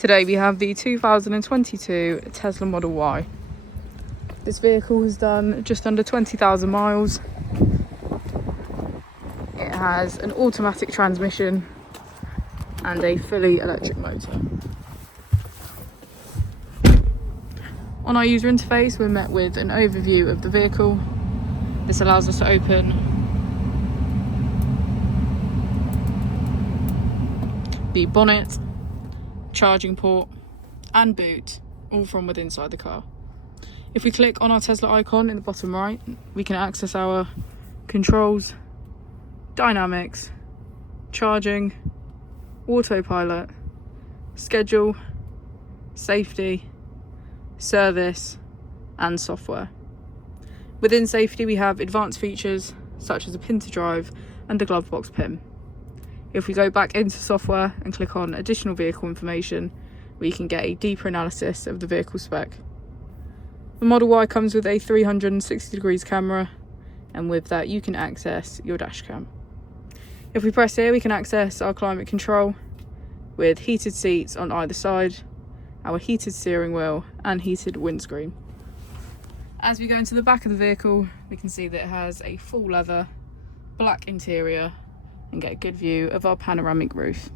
Today we have the 2022 Tesla Model Y. This vehicle has done just under 20,000 miles. It has an automatic transmission and a fully electric motor. On our user interface, we're met with an overview of the vehicle. This allows us to open the bonnet, charging port and boot, all from within inside the car. If we click on our Tesla icon in the bottom right, we can access our controls, dynamics, charging, autopilot, schedule, safety, service and software. Within safety we have advanced features such as a pin to drive and a glove box pin. If we go back into software and click on additional vehicle information, we can get a deeper analysis of the vehicle spec. The Model Y comes with a 360 degrees camera, and with that you can access your dash cam. If we press here, we can access our climate control with heated seats on either side, our heated steering wheel and heated windscreen. As we go into the back of the vehicle, we can see that it has a full leather black interior and get a good view of our panoramic roof.